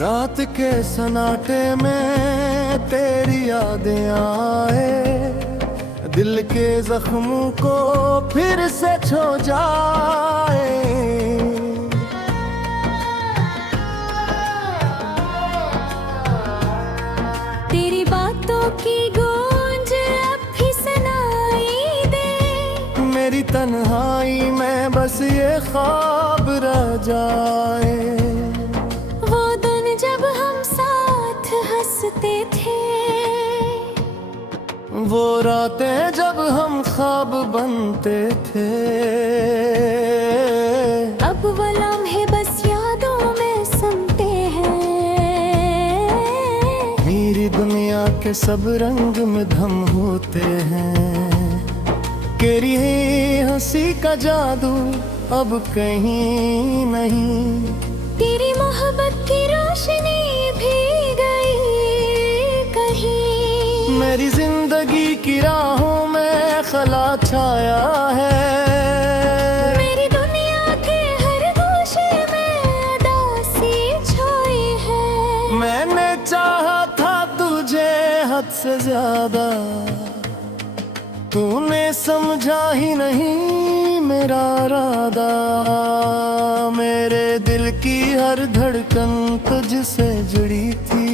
रात के सन्नाटे में तेरी यादें आए, दिल के जख्मों को फिर से छो जाए। तेरी बातों की गूंज अब भी सुनाई दे, मेरी तन्हाई में बस ये ख्वाब रह जाए। वो दिन जब हम साथ हंसते थे, वो रातें जब हम ख्वाब बनते थे। अब वो लम्हे बस यादों में सुनते हैं। मेरी दुनिया के सब रंग में धम होते हैं। तेरी हंसी का जादू अब कहीं नहीं। तेरी मोहब्बत की रोशनी भी गई कहीं। मेरी जिंदगी की राहों में खला छाया है। मेरी दुनिया के हर गोशे में उदासी छाई है। मैंने चाहा था तुझे हद से ज्यादा, तूने समझा ही नहीं मेरा इरादा। मेरे दिल की हर धड़कन तुझसे जुड़ी थी,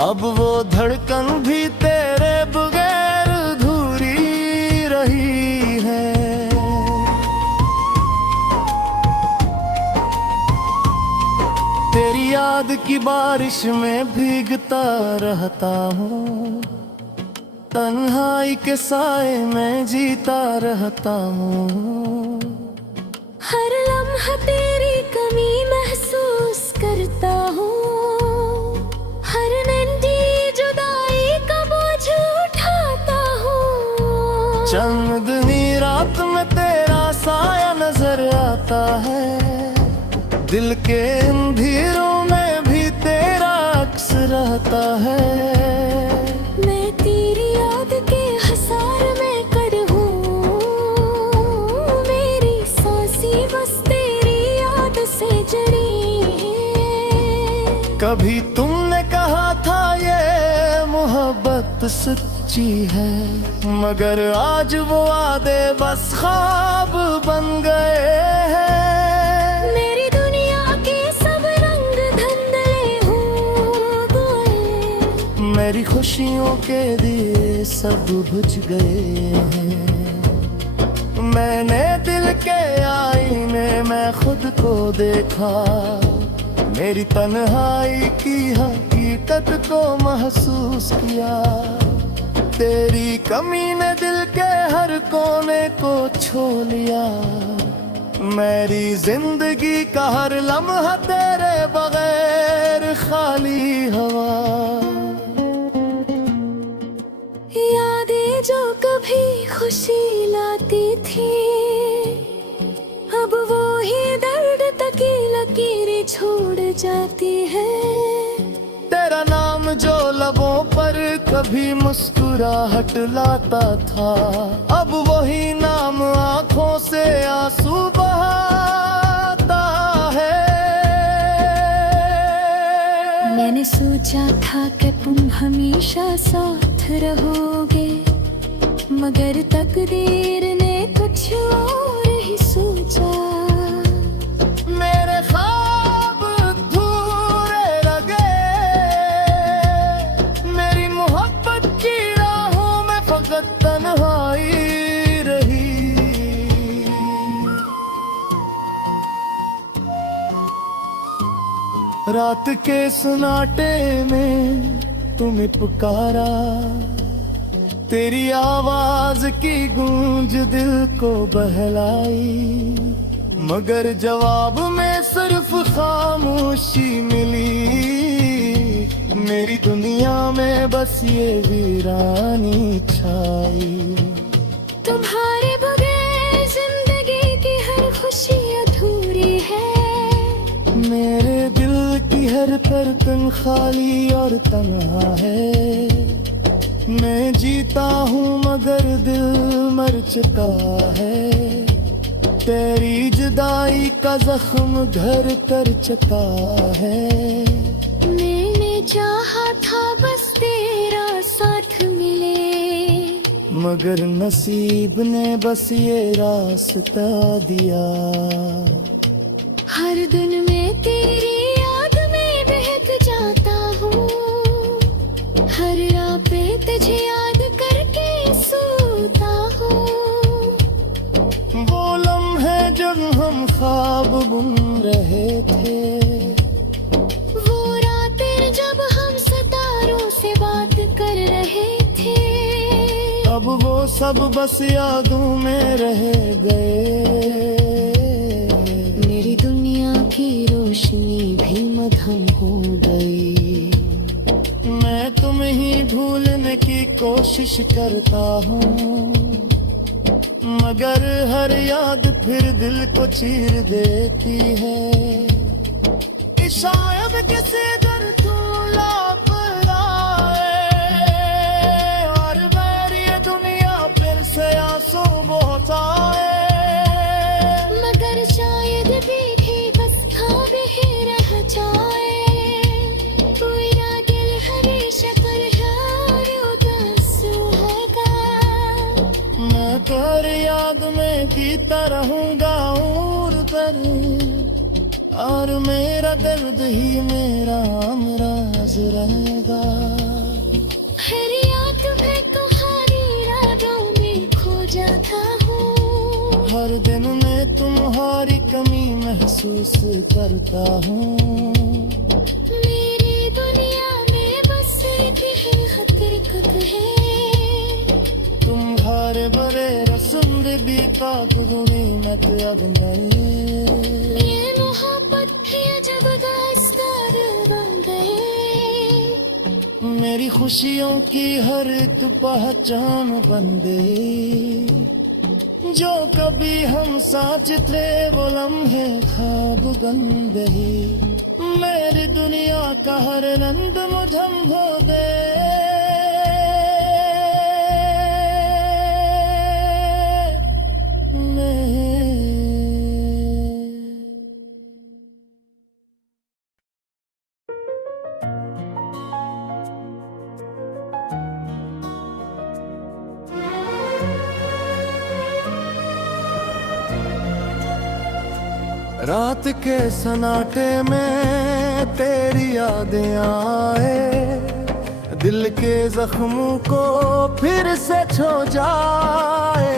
अब वो धड़कन भी तेरे बगैर अधूरी रही है। तेरी याद की बारिश में भीगता रहता हूँ, तन्हाई के साए में जीता रहता हूँ। हर लम्हा तेरी कमी महसूस करता हूँ। हर नन्ही जुदाई का बोझ उठाता हूँ। चांदनी रात में तेरा साया नजर आता है, दिल के अंधेरों में भी तेरा अक्स रहता है। मैं तेरी याद के हसार में कड़ हूँ। मेरी सांसें बस तेरी याद से जड़ी है। कभी तुमने कहा था ये मोहब्बत सच्ची है, मगर आज वो वादे बस ख्वाब बन गए हैं। मेरी दुनिया के सब रंग धुंधले हो गए। मेरी खुशियों के दिए सब बुझ गए हैं। मैंने दिल के आईने में खुद को देखा, मेरी तन्हाई की हकीकत को महसूस किया। तेरी कमी ने दिल के हर कोने को छू लिया। मेरी जिंदगी का हर लम्हा तेरे बगैर खाली हवा। यादें जो कभी खुशी लाती थी, अब वो ही दर्द तकी लकीरें छोड़ जाती है। तेरा नाम जो लबों पर कभी मुस्कुराहट लाता था, अब वही नाम आंखों से आंसू बहाता है। मैंने सोचा था कि तुम हमेशा साथ रहोगे, मगर तकदीर ने कुछ और ही सोचा। मेरे ख्वाब अधूरे लगे, मेरी मोहब्बत की राहों में फकत तन्हाई रही। रात के सन्नाटे में तुम्हें पुकारा, तेरी आवाज की गूंज दिल को बहलाई, मगर जवाब में सिर्फ खामोशी मिली। मेरी दुनिया में बस ये वीरानी छाई। तुम्हारे बगैर जिंदगी की हर खुशी अधूरी है। मेरे दिल की हर धड़कन खाली और तन्हा है। मैं जीता हूँ मगर दिल मर चुका है। तेरी जुदाई का जख्म घर कर चुका है। मैंने चाहा था बस तेरा साथ मिले, मगर नसीब ने बस ये रास्ता दिया। हर दिन मैं तेरी याद में बहक जाता हूँ, हर रात पे तुझे याद करके सोता हूँ। वो लम्हे जब हम ख्वाब बुन रहे थे, वो रातें जब हम सितारों से बात कर रहे थे, अब वो सब बस यादों में रह गए। मेरी दुनिया की रोशनी भी मधम हो गई। मैं तुम्हें ही भूलने की कोशिश करता हूँ, मगर हर याद फिर दिल को चीर देती है। शायद किसी दर तू लापता है, और मेरी ये दुनिया फिर से आंसू बहाए। मगर शायद भी बस ख्वाब ही रह जाए, पूरा दिल हमेशा करहार उदास होगा। मैं तेरी याद में जीता रहूंगा और मेरा दर्द ही मेरा अमराज रहेगा। हर याद में तुम्हारी रागों में खो जाता हूँ, हर दिन मैं तुम्हारी कमी महसूस करता हूँ। मेरी दुनिया में बस हकीकत है। तुम घरे बरे रसम बीता गुनी मत अब नए। ये मोहब्बत है जब दास्तान बन गए, मेरी खुशियों की हर एक पहचान बन गई। जो कभी हम साथ थे वो लम्हे ख्वाब बन गई। मेरी दुनिया का हर रंग मुझम हो गए। रात के सन्नाटे में तेरी यादें आए, दिल के जख्मों को फिर से छो जाए।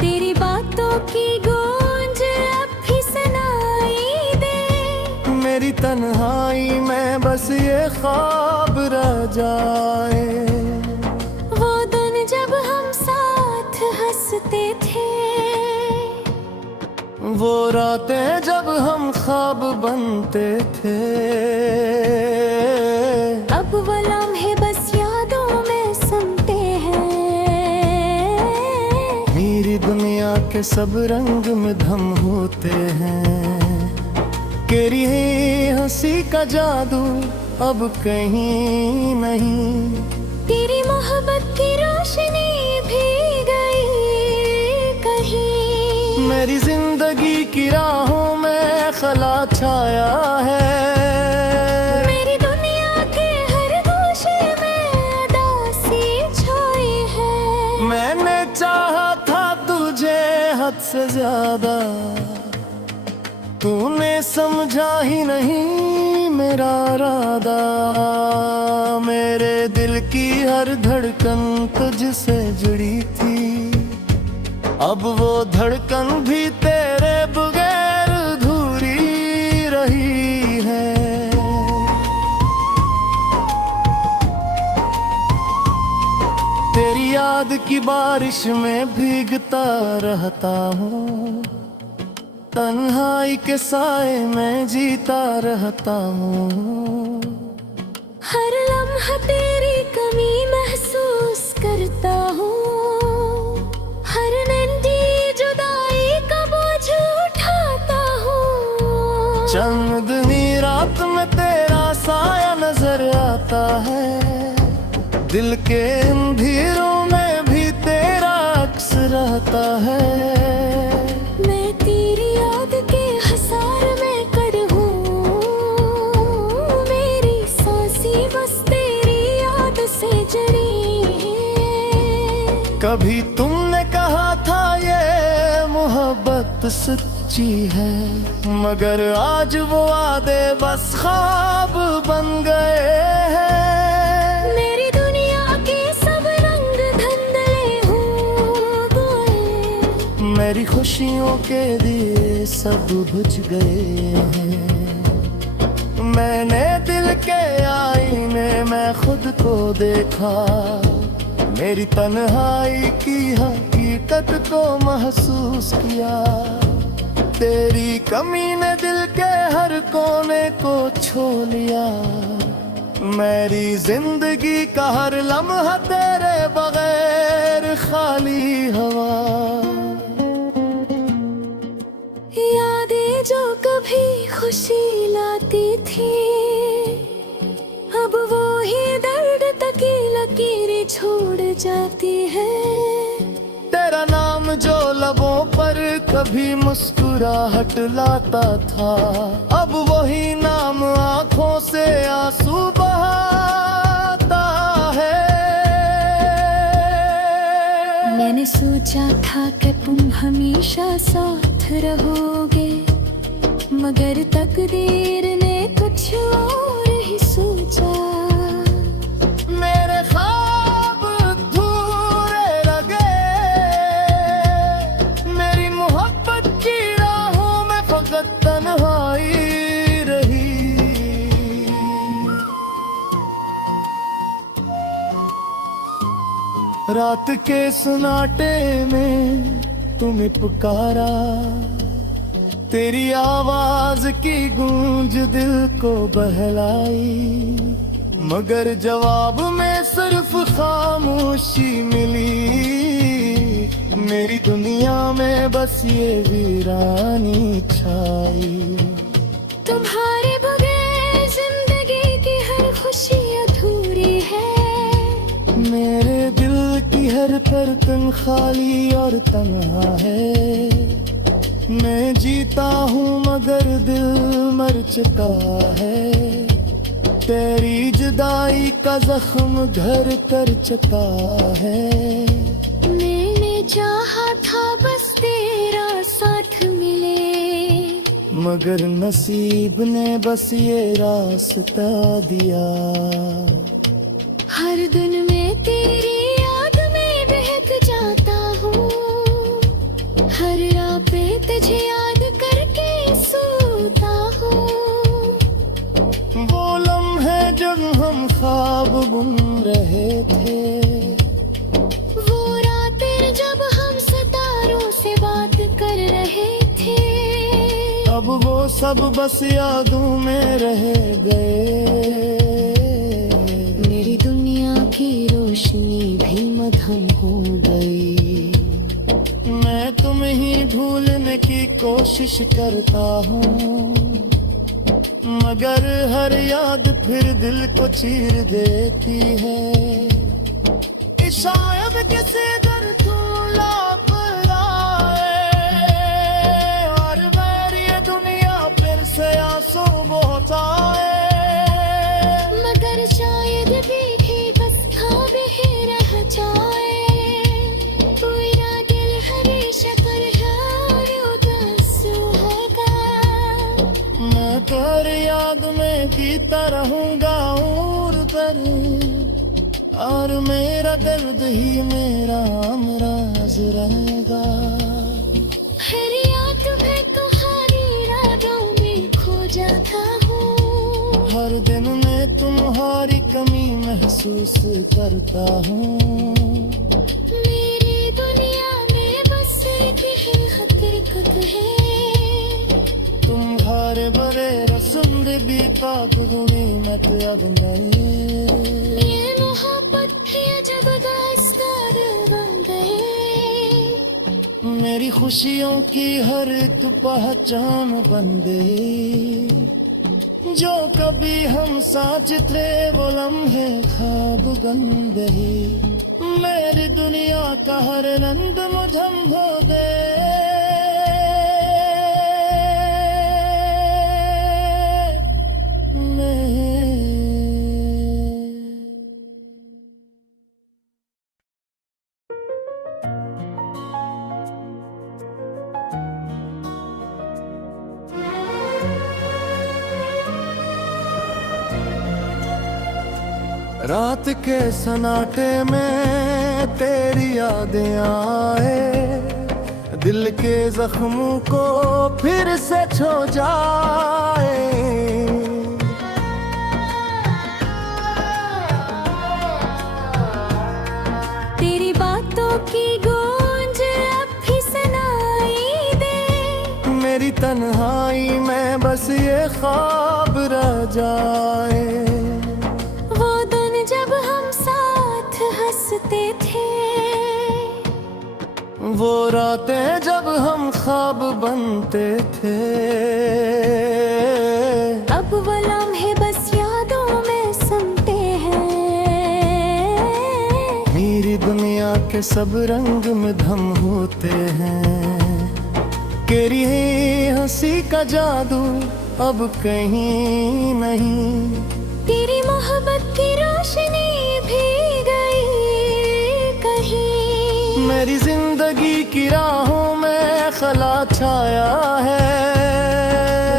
तेरी बातों की गूंज अब भी सुनाई दे, मेरी तन्हाई में बस ये ख्वाब रह जाए। हंसते थे, वो रातें जब हम ख्वाब बनते थे, अब वो लम्हे बस यादों में सुनते हैं। मेरी दुनिया के सब रंग में धम होते हैं। तेरी हंसी का जादू अब कहीं नहीं, तेरी मोहब्बत की रोशनी भी मेरी जिंदगी की राहों में खला छाया है। मेरी दुनिया के हर गोशे में उदासी छाई है। मैंने चाहा था तुझे हद से ज्यादा, तूने समझा ही नहीं मेरा इरादा। मेरे दिल की हर धड़कन तुझसे जुड़ी थी, अब वो धड़कन भी तेरे बगैर अधूरी रही है। तेरी याद की बारिश में भीगता रहता हूँ, तन्हाई के साए में जीता रहता हूँ। हर लम्हा तेरी कमी महसूस करता हूँ, हर नन्ही जुदाई का बोझ उठाता हूँ। चांदनी रात में तेरा साया नजर आता है, दिल के अंधेरों में भी तेरा अक्स रहता है। मैं तेरी याद के हसार में कड़ हूँ, मेरी सांसें बस तेरी याद से जड़ी है। कभी तुमने कहा था ये मोहब्बत सच्ची है, मगर आज वो वादे बस ख्वाब बन गए हैं। मेरी दुनिया के सब रंग धुंधले हो गए, मेरी खुशियों के दिए सब बुझ गए हैं। मैंने दिल के आईने में खुद को देखा, मेरी तन्हाई की हकीकत को महसूस किया। तेरी कमी ने दिल के हर कोने को छू लिया, मेरी जिंदगी का हर लम्हा तेरे बगैर खाली हवा। यादें जो कभी खुशी लाती थी, अब वो ही दर्द तकी लकीरें छोड़ जाती है। तेरा नाम जो लबों पर कभी मुस्कुराहट लाता था, अब वही नाम आंखों से आंसू बहाता है। मैंने सोचा था कि तुम हमेशा साथ रहोगे, मगर तकदीर ने कुछ और ही सोचा। मेरे ख्वाब अधूरे रह गए, मेरी मोहब्बत की राहों में फकत तन्हाई रही। रात के सन्नाटे में तुम्हें पुकारा, तेरी आवाज की गूंज दिल को बहलाई, मगर जवाब में सिर्फ खामोशी मिली। मेरी दुनिया में बस ये वीरानी छाई। तुम्हारे बगैर जिंदगी की हर खुशी अधूरी है। मेरे दिल की हर धड़कन खाली और तन्हा है। मैं जीता हूँ मगर दिल मर चुका है। तेरी जुदाई का जख्म घर कर चुका है। मैंने चाहा था बस तेरा साथ मिले, मगर नसीब ने बस ये रास्ता दिया। हर दिन में तेरी याद में बहक जाता हूँ, हर रात पे तुझे याद करके सोता हूँ। वो लम्हे जब हम ख्वाब बुन रहे थे, वो रातें जब हम सितारों से बात कर रहे थे, अब वो सब बस यादों में रह गए। मेरी दुनिया की रोशनी भी मध्यम हो गई। मैं तुम्हें ही भूलने की कोशिश करता हूँ, मगर हर याद फिर दिल को चीर देती है। शायद किसी दर तू लापरवाह है, और मेरी ये दुनिया फिर से आंसू बहाए। मगर शायद भी बस ख्वाब ही रह जाए। पूरा दिल हमेशा कर है उदास होगा। मैं तेरी याद में जीता रहूंगा और पर, और मेरा दर्द ही मेरा अमराज रहेगा। हर याद में तुम्हारी रागों में खो जाता हूँ। हर दिन मैं तुम्हारी कमी महसूस करता हूँ। मेरी दुनिया में बस एक ही हकीकत है। तुम्हारे बड़े रस्म भी पाक गुनी मत अब नहीं। ये मोहब्बत है जब दास्तान बन गए। मेरी खुशियों की हर एक पहचान बन गई। जो कभी हम साथ थे वो लम्हे ख्वाब गंदे ही मेरी दुनिया का हर रंग मुझम हो दे रात के सन्नाटे में तेरी यादें आए दिल के जख्मों को फिर से छो जाए तेरी बातों की गूंज अब भी सुनाई दे मेरी तन्हाई में बस ये ख्वाब रह जाए जब हम साथ हंसते थे वो रातें जब हम ख्वाब बनते थे अब वो लम्हे बस यादों में सुनते हैं मेरी दुनिया के सब रंग में धम होते हैं तेरी हंसी का जादू अब कहीं नहीं तेरी मोहब्बत की रोशनी भी गई कहीं मेरी जिंदगी की राहों में खला छाया है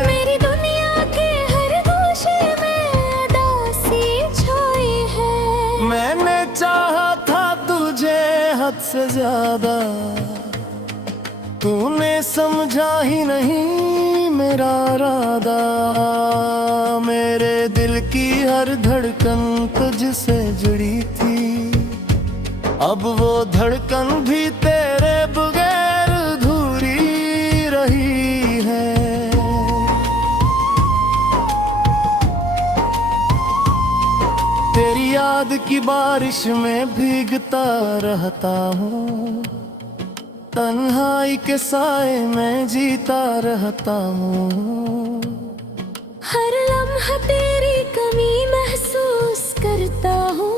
मेरी दुनिया के हर गोशे में उदासी छाई है मैंने चाहा था तुझे हद से ज्यादा तूने समझा ही नहीं मेरा इरादा मेरे दिल की हर धड़कन तुझसे जुड़ी थी अब वो धड़कन भी तेरे बगैर अधूरी रही है तेरी याद की बारिश में भीगता रहता हूँ तन्हाई के साए में जीता रहता हूँ हर लम्हा तेरी कमी महसूस करता हूँ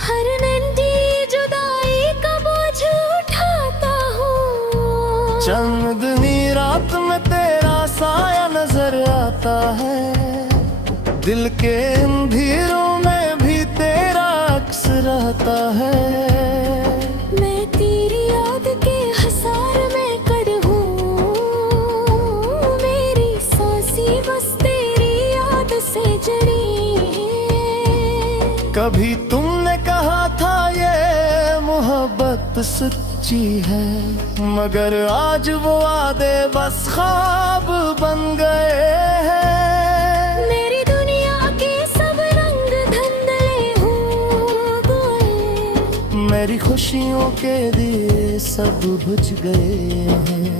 हर नन्ही जुदाई का बोझ उठाता हूँ चांदनी रात में तेरा साया नजर आता है दिल के अंधेरों में भी तेरा अक्स रहता है मैं तेरी याद के हसार में कड़ हूँ मेरी सांसें बस तेरी याद से जड़ी है कभी तुमने कहा था ये मोहब्बत सच्ची है मगर आज वो वादे बस ख्वाब बन गए हैं मेरी दुनिया के सब रंग धुंधले हो गए मेरी खुशियों के दिए सब बुझ गए हैं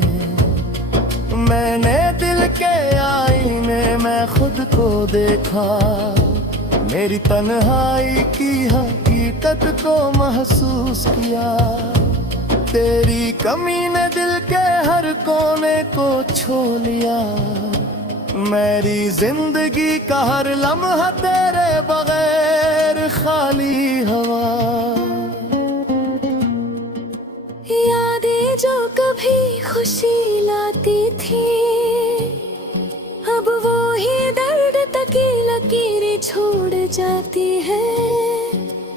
मैंने दिल के आईने में खुद को देखा मेरी तन्हाई की हकीकत को महसूस किया तेरी कमी ने दिल के हर कोने को छू लिया मेरी जिंदगी का हर लम्हा तेरे बगैर खाली हवा यादें जो कभी खुशी लाती थी अब वो ही दर्द तकी लकीरें छोड़ जाती है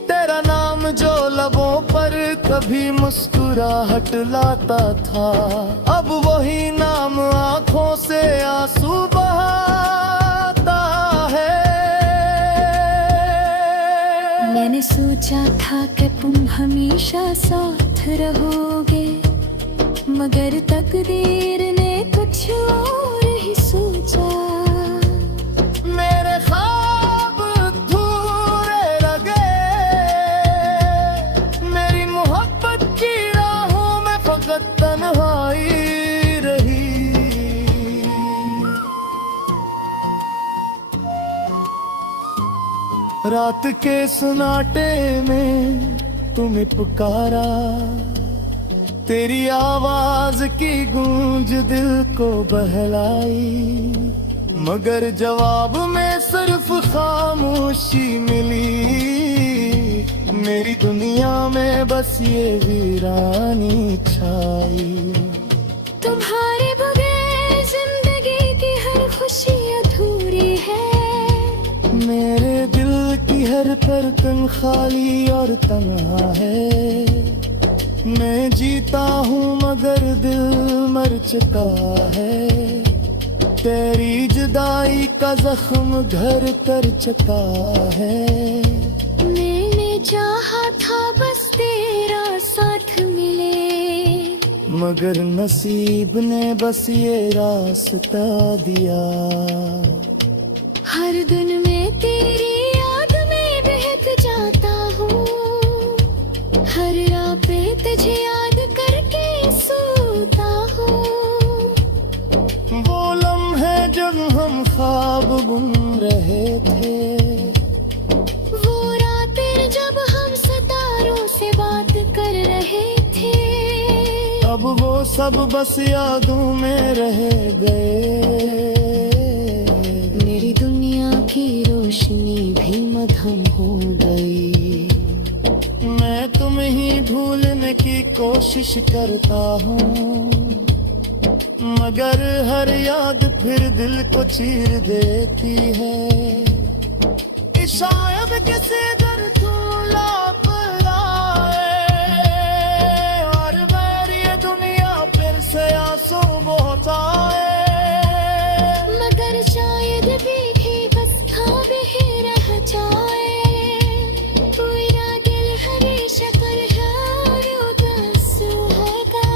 तेरा नाम जो लबों पर कभी मुस्कुराहट लाता था अब वही नाम आंखों से आंसू बहाता है मैंने सोचा था कि तुम हमेशा साथ रहोगे मगर तकदीर ने कुछ और ही सोचा मेरे ख्वाब अधूरे रह गए मेरी मोहब्बत की राहों में फकत तन्हाई रही रात के सन्नाटे में तुम्हें पुकारा तेरी आवाज की गूंज दिल को बहलाई मगर जवाब में सिर्फ खामोशी मिली। मेरी दुनिया में बस ये वीरानी छाई। तुम्हारे बगैर जिंदगी की हर खुशी अधूरी है। मेरे दिल की हर धड़कन खाली और तन्हा है। मैं जीता हूँ मगर दिल मर चुका है। तेरी जुदाई का जख्म घर कर चुका है। मैंने चाहा था बस तेरा साथ मिले, मगर नसीब ने बस ये रास्ता दिया। हर दिन मैं तेरी याद में बहक जाता हूँ। हर रात पे तुझे याद करके सोता हूँ। वो लम्हे जब हम ख्वाब बुन रहे थे। वो रातें जब हम सितारों से बात कर रहे थे। अब वो सब बस यादों में रह गए। मेरी दुनिया की रोशनी भी मद्धम हो गई। मैं तुम्हें ही भूलने की कोशिश करता हूँ, मगर हर याद फिर दिल को चीर देती है। शायद किसी दर तू लापरवाह है और मेरी ये दुनिया फिर से आंसू बहाए। मगर शायद भी बस ख्वाब ही रह जाए। पूरा दिल हरी शक्ल है और उदास होगा।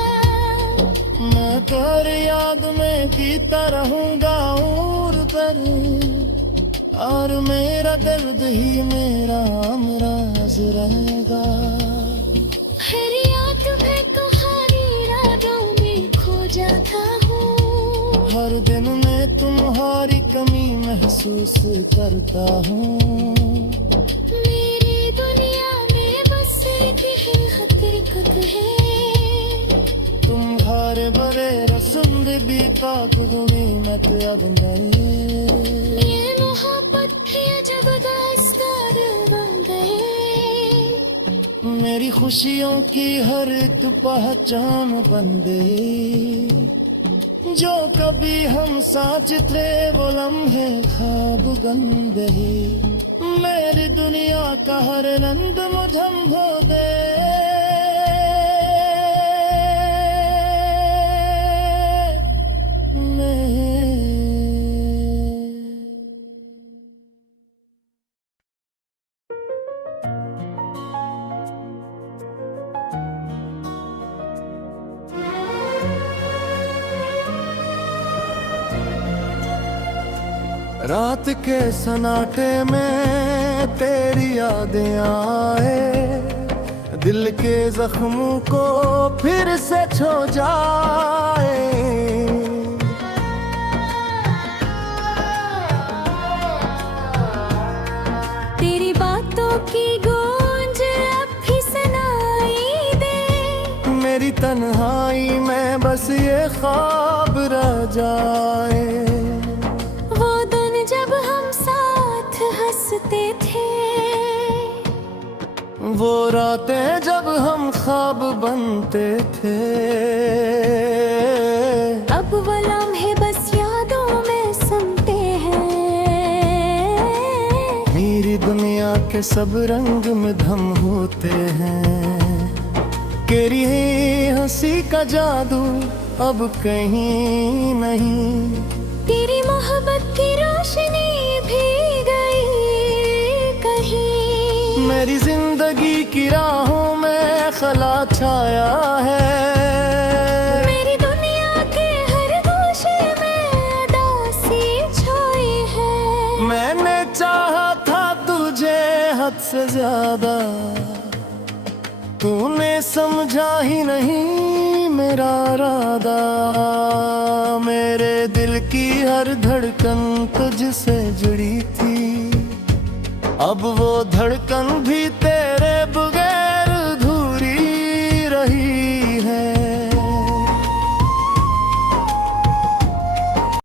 मैं तेरी याद में जीता रहूंगा और पर, और मेरा दर्द ही मेरा अमराज रहेगा। हर याद में तुम्हारी रागों में खो जाता हूँ। हर दिन मैं तुम्हारी कमी महसूस करता हूँ। मेरी दुनिया में बस एक ही हकीकत है। तुम्हारे बड़े रस्म बीता गुजरी मत अब नहीं। ये मोहब्बत है जब दास्तान बन गए। मेरी खुशियों की हर एक पहचान बन गई। जो कभी हम साथ थे वो लम्हे ख्वाब बन गई। मेरी दुनिया का हर रंग मुझम हो दे। रात के सन्नाटे में तेरी यादें आए। दिल के जख्मों को फिर से छो जाए। तेरी बातों की गूंज अब भी सुनाई दे। मेरी तन्हाई में बस ये ख्वाब रह जाए। जब हम साथ हंसते थे, वो रातें जब हम ख्वाब बनते थे। अब वो लम्हे बस यादों में सुनते हैं। मेरी दुनिया के सब रंग में धम होते हैं। तेरी हंसी का जादू अब कहीं नहीं। तेरी मोहब्बत की रोशनी भी गई कहीं। मेरी जिंदगी की राहों में खला छाया है। मेरी दुनिया के हर गोशे में उदासी छाई है। मैंने चाहा था तुझे हद से ज्यादा, तूने समझा ही नहीं मेरा इरादा। मेरे दिल की हर धड़कन तुझसे जुड़ी थी। अब वो धड़कन भी तेरे